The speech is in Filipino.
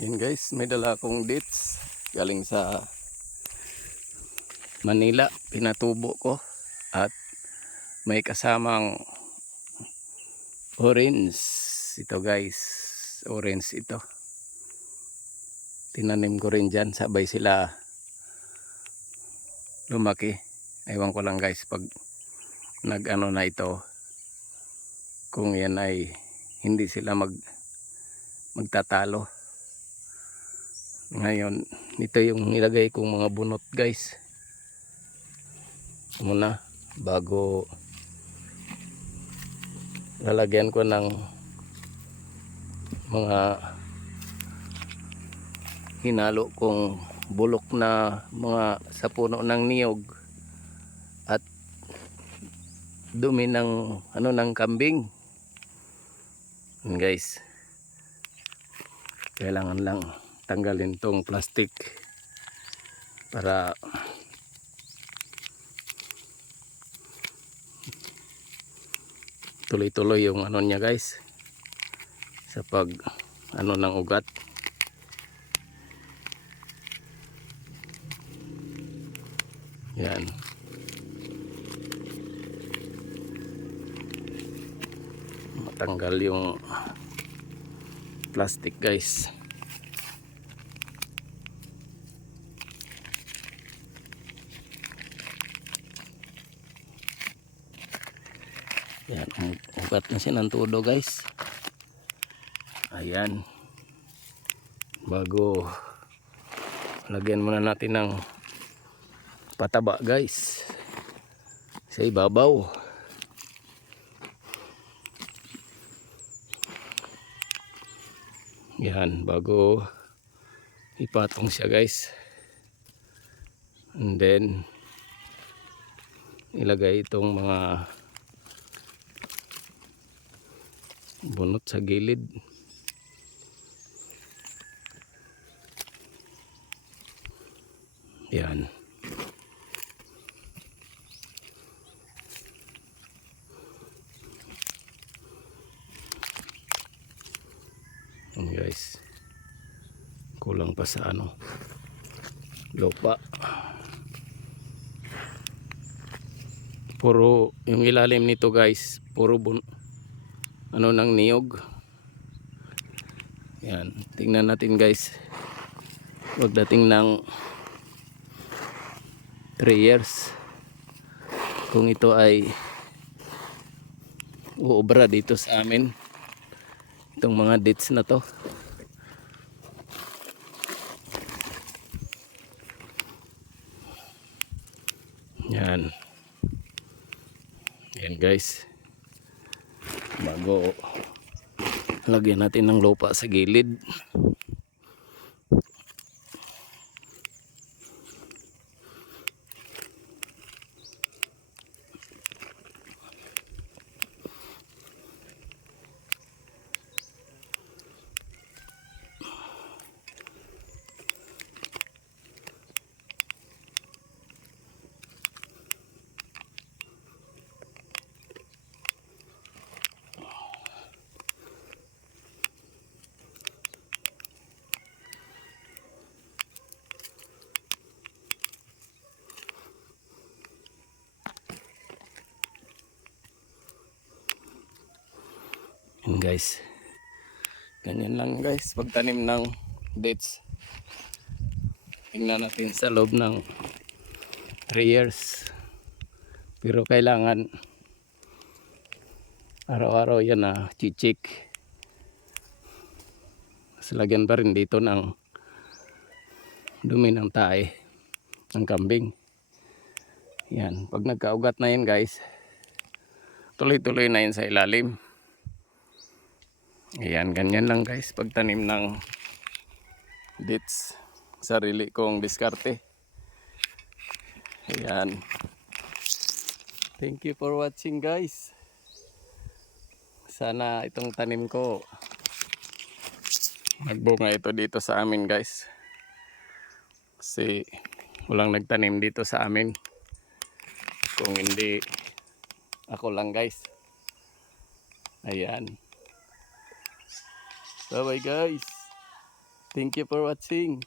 Yun guys, may dala akong dates galing sa Manila, pinatubo ko at may kasamang orange. Ito guys, orange ito. Tinanim ko rin dyan, sabay sila lumaki. Ewan ko lang guys pag nag-ano na ito, kung yan ay hindi sila magtatalo. Ngayon, ito yung nilagay kong mga bunot guys. Muna, bago lalagyan ko ng mga hinalo kong bulok na mga sa puno ng niyog at dumi ng ng kambing. Guys, kailangan lang tanggalin tong plastic para tuloy-tuloy yung niya guys sa pag ng ugat. Yan. Matanggal yung plastic guys. Yan, ugat na siya ng todo guys. Ayan. Bago lagyan muna natin ng pataba guys sa ibabaw. Yan, bago ipatong siya guys. And then ilagay itong mga bunot sa gilid. Yan. Yan guys. Kulang pa sa lupa. Puro yung ilalim nito guys, puro ng niyog. Yan, tingnan natin guys. Pagdating ng 3 years kung ito ay uobra dito sa amin, itong mga dates na to. Yan. Yan guys, bago lagyan natin ng lupa sa gilid. Yan guys, ganyan lang guys pagtanim ng dates. Tingnan natin sa loob ng 3 years, pero kailangan araw-araw yan na chichik. Lagyan pa rin dito ng dumi ng tae ng kambing. Yan, pag nagkaugat na yan guys, tuloy-tuloy na yan sa ilalim. Ayan, ganyan lang guys pagtanim ng dates. Sarili kong diskarte. Ayan. Thank you for watching guys. Sana itong tanim ko magbunga ito dito sa amin guys. Kasi walang nagtanim dito sa amin. Kung hindi ako lang guys. Ayan. Bye bye guys. Thank you for watching.